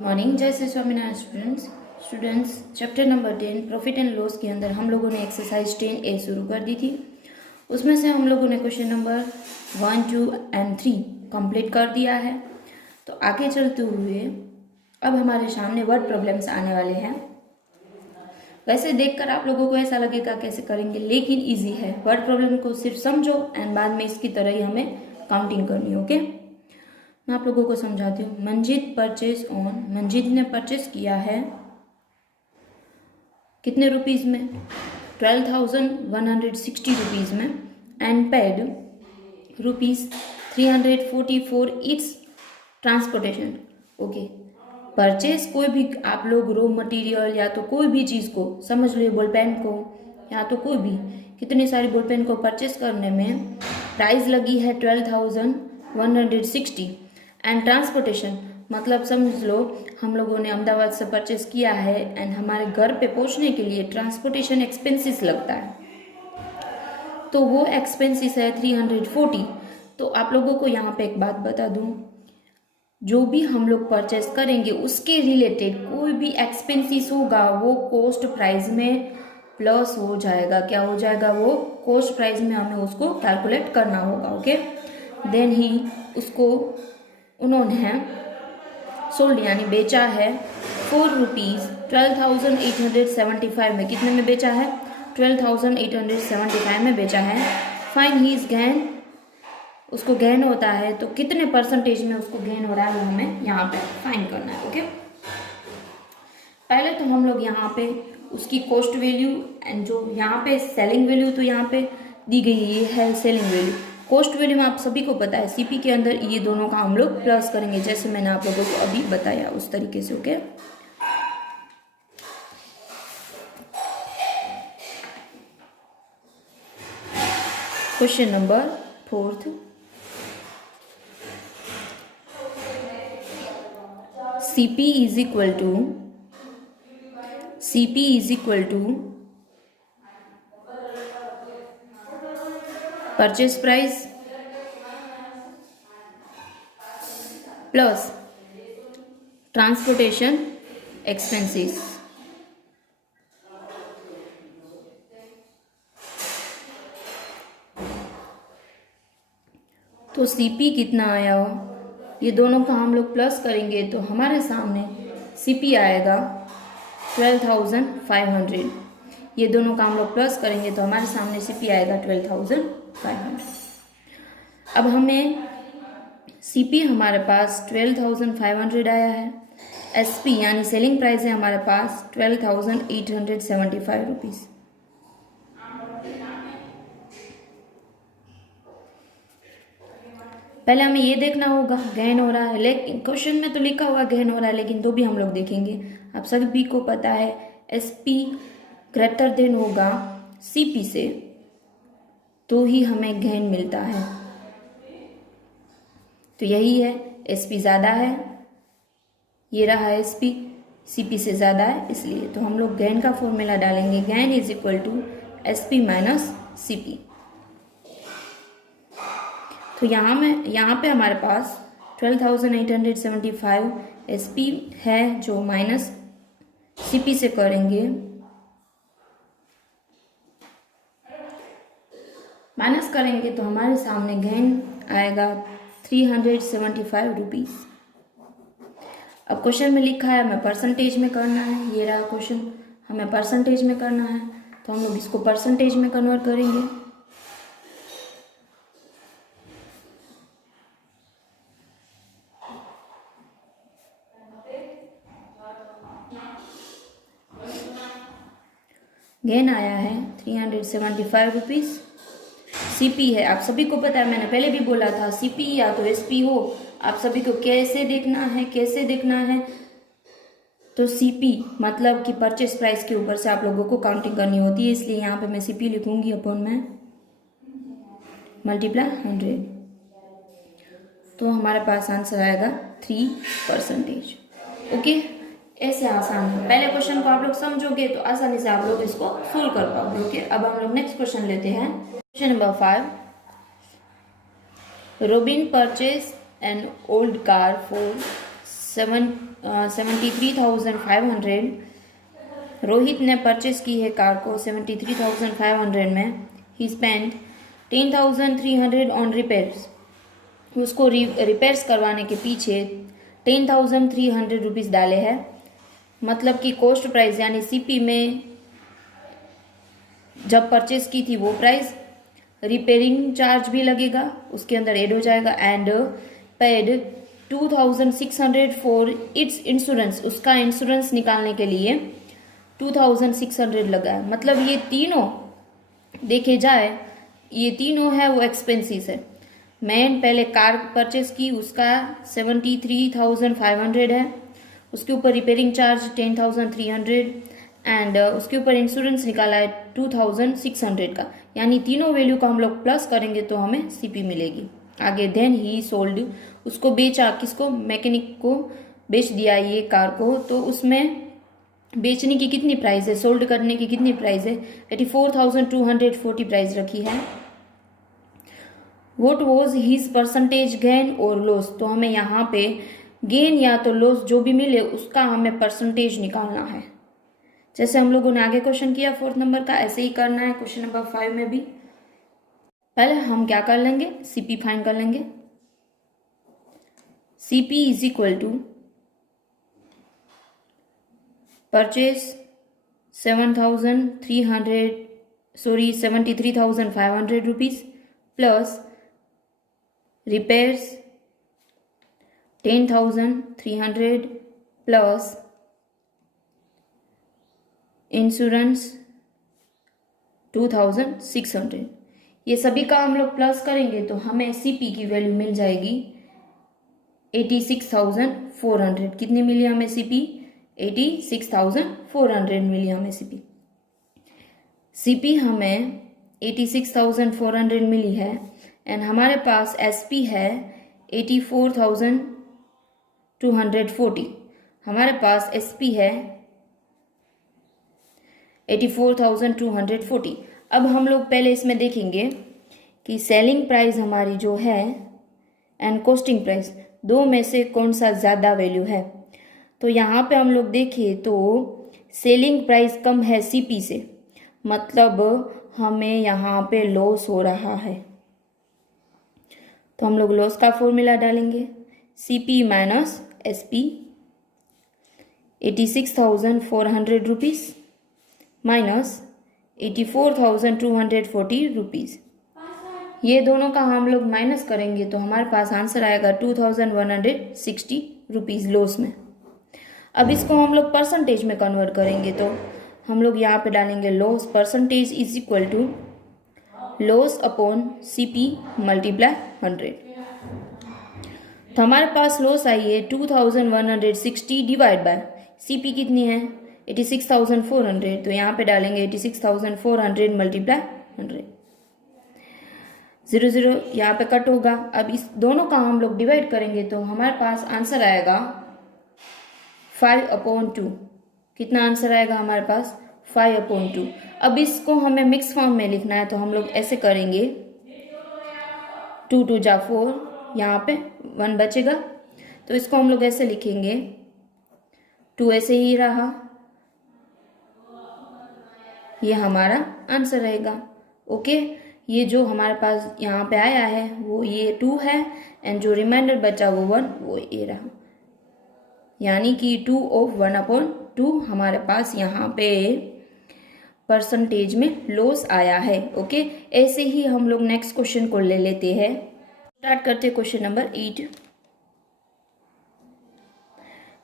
Morning. जय Shri Swaminarayan students chapter number 10 profit and loss के अंदर हम लोगों ने एक्सरसाइज 10A शुरू कर दी थी। उसमें से हम लोगों ने क्वेश्चन नंबर 1, 2 एंड 3 कंप्लीट कर दिया है। तो आगे चलते हुए अब हमारे सामने वर्ड प्रॉब्लम्स आने वाले हैं। वैसे देखकर आप लोगों को ऐसा लगेगा कैसे करेंगे, लेकिन ईजी है। वर्ड प्रॉब्लम को सिर्फ समझो एंड बाद में इसकी तरह ही हमें काउंटिंग करनी है। ओके, मैं आप लोगों को समझाती हूँ। मंजीत परचेज ऑन, मंजीत ने परचेज किया है कितने रुपीज़ में? 12,160 रुपीज़ में। And paid ₹340 for its transportation. Okay, purchase कोई भी आप लोग रॉ मटेरियल या तो कोई भी चीज़ को समझ लो, बॉल पेन को या तो कोई भी कितनी सारी बॉल पेन को परचेज करने में प्राइस लगी है 12,160 एंड ट्रांसपोर्टेशन मतलब समझ लो हम लोगों ने अहमदाबाद से परचेस किया है एंड हमारे घर पे पहुंचने के लिए ट्रांसपोर्टेशन एक्सपेंसेस लगता है, तो वो एक्सपेंसेस है 340। तो आप लोगों को यहाँ पे एक बात बता दूँ, जो भी हम लोग परचेस करेंगे उसके रिलेटेड कोई भी एक्सपेंसेस होगा वो कॉस्ट प्राइस में प्लस हो जाएगा। क्या हो जाएगा? वो कॉस्ट प्राइस में हमें उसको कैलकुलेट करना होगा। ओके, देन ही उसको उन्होंने सोल्ड यानी बेचा है ₹4 12,875 में। कितने में बेचा है? 12,875 में बेचा है। फाइन हीज गेन, उसको गेन होता है तो कितने परसेंटेज में उसको गेन हो रहा है वो हमें यहाँ पे फाइन करना है। ओके, पहले तो हम लोग यहाँ पे उसकी कॉस्ट वैल्यू एंड जो यहाँ पे सेलिंग वैल्यू, तो यहाँ पे दी गई है सेलिंग वैल्यू। कॉस्ट वैल्यू में आप सभी को पता है सीपी के अंदर ये दोनों का हम लोग प्लस करेंगे, जैसे मैंने आप लोगों को अभी बताया उस तरीके से। Okay, question number 4, CP is equal to purchase price plus transportation expenses. तो सीपी कितना आया हो, ये दोनों का हम लोग प्लस करेंगे तो हमारे सामने सीपी आएगा 12,500। ये दोनों का हम लोग प्लस करेंगे तो हमारे सामने सीपी आएगा 12,500। अब हमें सीपी हमारे पास 12,500 आया है, एसपी यानी सेलिंग प्राइस है हमारे पास 12,875 रुपीज़। पहले हमें ये देखना होगा गेन हो रहा है, लेकिन क्वेश्चन में तो लिखा होगा गेन हो रहा है, लेकिन तो भी हम लोग देखेंगे। आप सभी को पता है एसपी ग्रेटर देन होगा सीपी से, तो ही हमें गेन मिलता है। तो यही है, एसपी ज़्यादा है, ये रहा एसपी, सीपी से ज़्यादा है, इसलिए तो हम लोग गेन का फॉर्मूला डालेंगे। Gain is equal to SP minus CP. तो यहाँ पे हमारे पास 12,875 एसपी है जो माइनस सीपी से करेंगे, माइनस करेंगे तो हमारे सामने गेन आएगा 375 रुपीज़। अब क्वेश्चन में लिखा है हमें परसेंटेज में करना है, ये रहा क्वेश्चन, हमें परसेंटेज में करना है तो हम लोग इसको परसेंटेज में कन्वर्ट करेंगे। गेन आया है 375 रुपीज़। सीपी है, आप सभी को पता है, मैंने पहले भी बोला था सीपी या तो एसपी हो, आप सभी को कैसे देखना है तो सीपी मतलब कि परचेस प्राइस के ऊपर से आप लोगों को काउंटिंग करनी होती है, इसलिए यहाँ पे मैं सीपी लिखूंगी अपॉन में मल्टीप्लाई 100। तो हमारे पास आंसर आएगा 3%। ओके, ऐसे आसान है। पहले क्वेश्चन को आप लोग समझोगे तो आसानी से आप लोग इसको सोल्व कर पाओगे। ओके, अब हम लोग नेक्स्ट क्वेश्चन लेते हैं। Question number 5, robin purchase an old car for 73,500 Rohit ने परचेस की है कार को 73,500 में। ही स्पेंड 10,300 ऑन रिपेयर्स। उसको रिपेयर्स करवाने के पीछे 10,300 रुपीज़ डाले हैं। मतलब कि कॉस्ट प्राइस यानी सीपी में जब परचेस की थी वो प्राइस, रिपेयरिंग चार्ज भी लगेगा उसके अंदर ऐड हो जाएगा, and paid 2,600 for its insurance. उसका इंश्योरेंस निकालने के लिए 2,600 लगा है। मतलब ये तीनों देखे जाए, ये तीनों है वो एक्सपेंसिस है। मैंने पहले कार परचेस की, उसका 73,500 है, उसके ऊपर रिपेयरिंग चार्ज 10,300 एंड उसके ऊपर इंश्योरेंस निकाला है 2,600 का। यानी तीनों वैल्यू का हम लोग प्लस करेंगे तो हमें सीपी मिलेगी। आगे देन ही सोल्ड, उसको बेचा, किसको? मैकेनिक को बेच दिया ये कार को। तो उसमें बेचने की कितनी प्राइस है, सोल्ड करने की कितनी प्राइस है? 84,240 प्राइस रखी है। What was his percentage gain और लॉस? तो हमें यहाँ पे गेन या तो लॉस जो भी मिले उसका हमें परसेंटेज निकालना है। जैसे हम लोगों ने आगे क्वेश्चन किया 4th नंबर का, ऐसे ही करना है क्वेश्चन नंबर 5 में भी। पहले हम क्या कर लेंगे, सीपी फाइंड कर लेंगे। CP is equal to purchase 73,500 rupees plus repairs 10,300 plus insurance 2,600। ये सभी का हम लोग प्लस करेंगे तो हमें सीपी की वैल्यू मिल जाएगी 86,400। कितनी मिली हमें सीपी? 86,400 मिली हमें सीपी। सीपी हमें 86,400 मिली है एंड हमारे पास एसपी है 84,240। हमारे पास एसपी है 84,240। अब हम लोग पहले इसमें देखेंगे कि सेलिंग प्राइस हमारी जो है एंड कॉस्टिंग प्राइस, दो में से कौन सा ज़्यादा वैल्यू है। तो यहाँ पे हम लोग देखें तो सेलिंग प्राइस कम है सीपी से, मतलब हमें यहाँ पे लॉस हो रहा है। तो हम लोग लॉस का फॉर्मूला डालेंगे, CP minus SP 86,400 rupees minus 84,240 rupees. ये दोनों का हम लोग माइनस करेंगे तो हमारे पास आंसर आएगा 2,160 रुपीज़ लॉस में। अब इसको हम लोग परसेंटेज में कन्वर्ट करेंगे तो हम लोग यहाँ पे डालेंगे loss percentage is equal to loss upon CP multiply 100। तो हमारे पास लॉस आई है 2,160 डिवाइड बाय सीपी कितनी है 86,400। तो यहाँ पे डालेंगे 86,400 मल्टीप्लाई 100। 0 0 यहाँ पे कट होगा। अब इस दोनों का हम लोग डिवाइड करेंगे तो हमारे पास आंसर आएगा 5/2। कितना आंसर आएगा हमारे पास? 5/2। अब इसको हमें मिक्स फॉर्म में लिखना है तो हम लोग ऐसे करेंगे 2 2 जा 4, यहाँ पे 1 बचेगा तो इसको हम लोग ऐसे लिखेंगे 2 ऐसे ही रहा, ये हमारा आंसर रहेगा। ओके, ये जो हमारे पास यहाँ पे आया है वो ये 2 है एंड जो रिमाइंडर बचा वो 1 वो ये रहा, यानी कि 2 of 1/2 हमारे पास यहाँ पे परसेंटेज में लॉस आया है। ओके, ऐसे ही हम लोग नेक्स्ट क्वेश्चन को ले लेते हैं। स्टार्ट करते हैं question number 8।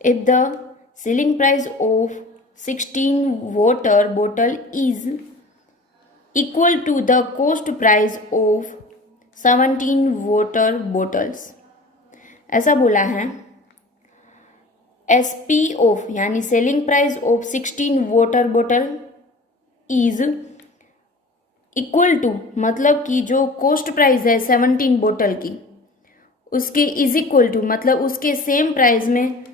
If the selling price of 16 water bottle is equal to the cost price of 17 water bottles, ऐसा बोला है। एसपी ऑफ यानी selling price of 16 water bottle is equal to, मतलब कि जो कॉस्ट प्राइस है 17 बोतल की उसके इज इक्वल टू, मतलब उसके सेम प्राइस में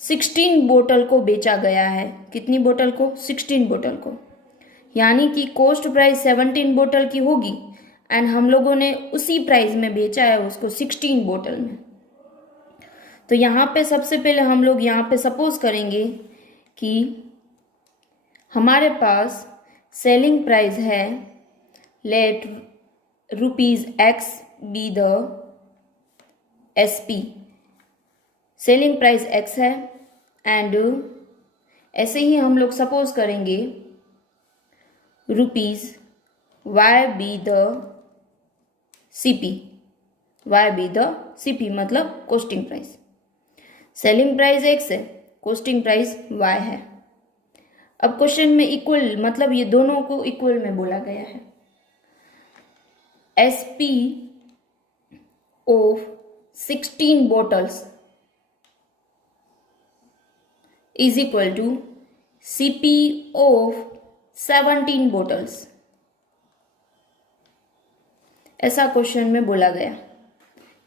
16 बोतल को बेचा गया है। कितनी बोतल को? 16 बोतल को। यानी कि कॉस्ट प्राइस 17 बोतल की होगी एंड हम लोगों ने उसी प्राइस में बेचा है उसको 16 बोतल में। तो यहाँ पे सबसे पहले हम लोग यहाँ पे सपोज करेंगे कि हमारे पास सेलिंग प्राइस है, let ₹X be the SP, selling price X है, एंड ऐसे ही हम लोग सपोज करेंगे ₹Y be the CP, Y be the CP मतलब costing price. Selling price X है, कॉस्टिंग प्राइस Y है। अब क्वेश्चन में इक्वल मतलब ये दोनों को इक्वल में बोला गया है। SP of 16 bottles is equal to CP of 17 bottles, ऐसा क्वेश्चन में बोला गया।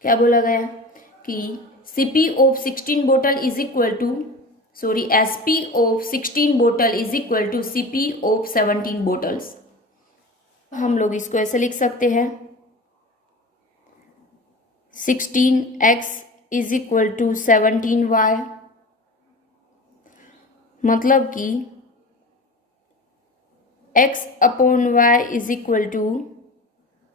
क्या बोला गया कि CP of 16 bottle is equal to SP of 16 bottle is equal to CP of 17 bottles। हम लोग इसको ऐसे लिख सकते हैं 16x is equal to 17y, मतलब कि x upon y is equal to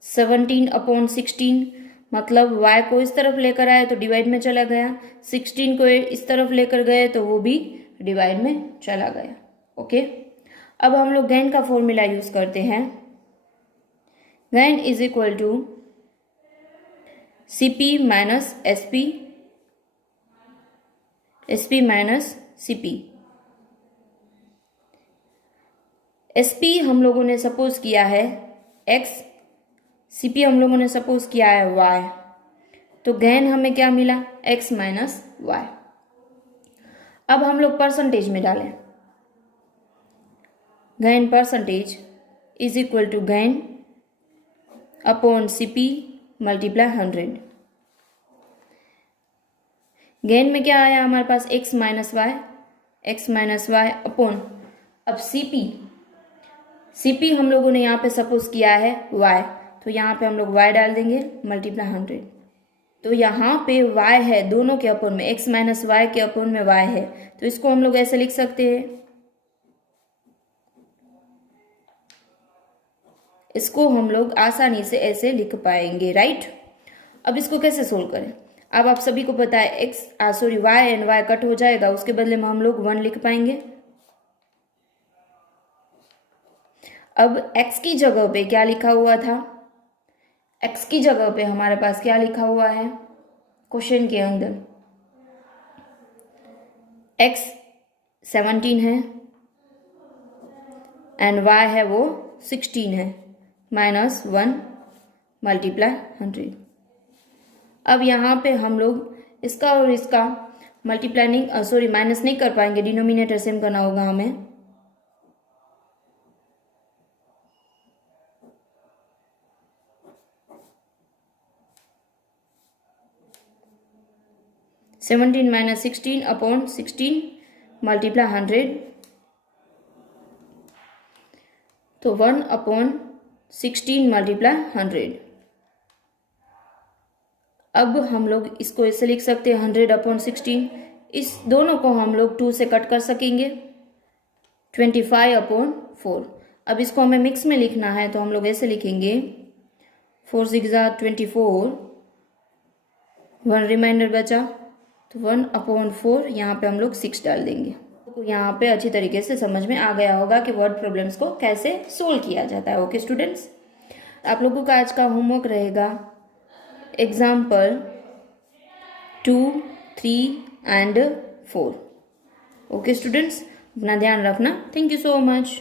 17 upon 16, मतलब y को इस तरफ लेकर आए तो डिवाइड में चला गया, 16 को इस तरफ लेकर गए तो वो भी डिवाइड में चला गया। ओके, अब हम लोग गैन का फॉर्मूला यूज करते हैं। Gain is equal to CP minus SP, SP minus CP। SP हम लोगों ने सपोज किया है X, CP हम लोगों ने सपोज किया है Y, तो गैन हमें क्या मिला X माइनस Y। अब हम लोग परसेंटेज में डालें, gain percentage is equal to gain upon CP multiply 100। Gain में क्या आया हमारे पास x माइनस वाई अपॉन, अब CP हम लोगों ने यहाँ पे सपोज किया है y, तो यहाँ पे हम लोग y डाल देंगे मल्टीप्लाई 100। तो यहाँ पे y है दोनों के अपॉन में, x माइनस वाई के अपॉन में y है, तो इसको हम लोग ऐसे लिख सकते हैं, इसको हम लोग आसानी से ऐसे लिख पाएंगे, राइट। अब इसको कैसे सोल्व करें, अब आप सभी को पता है y एंड y कट हो जाएगा, उसके बदले में हम लोग 1 लिख पाएंगे। अब x की जगह पे क्या लिखा हुआ था, x की जगह पे हमारे पास क्या लिखा हुआ है क्वेश्चन के अंदर, x 17 है एंड y है वो 16 है, माइनस 1 मल्टीप्लाई 100। अब यहाँ पे हम लोग इसका और इसका मल्टीप्लाई माइनस नहीं कर पाएंगे, डिनोमिनेटर सेम करना होगा हमें। सेवनटीन माइनस 16 अपॉन 16 मल्टीप्लाई 100, तो 1 अपॉन 16 मल्टीप्लाई 100। अब हम लोग इसको ऐसे लिख सकते हैं 100 अपॉन 16, इस दोनों को हम लोग 2 से कट कर सकेंगे, 25 अपॉन 4। अब इसको हमें मिक्स में लिखना है तो हम लोग ऐसे लिखेंगे 4 6 24, 1 रिमाइंडर बचा, तो 1 अपॉन 4 यहाँ पे हम लोग 6 डाल देंगे। तो यहाँ पे अच्छी तरीके से समझ में आ गया होगा कि वर्ड प्रॉब्लम्स को कैसे सोल्व किया जाता है। ओके स्टूडेंट्स, आप लोगों का आज का होमवर्क रहेगा एग्जाम्पल 2, 3 एंड 4। ओके स्टूडेंट्स, अपना ध्यान रखना। Thank you so much.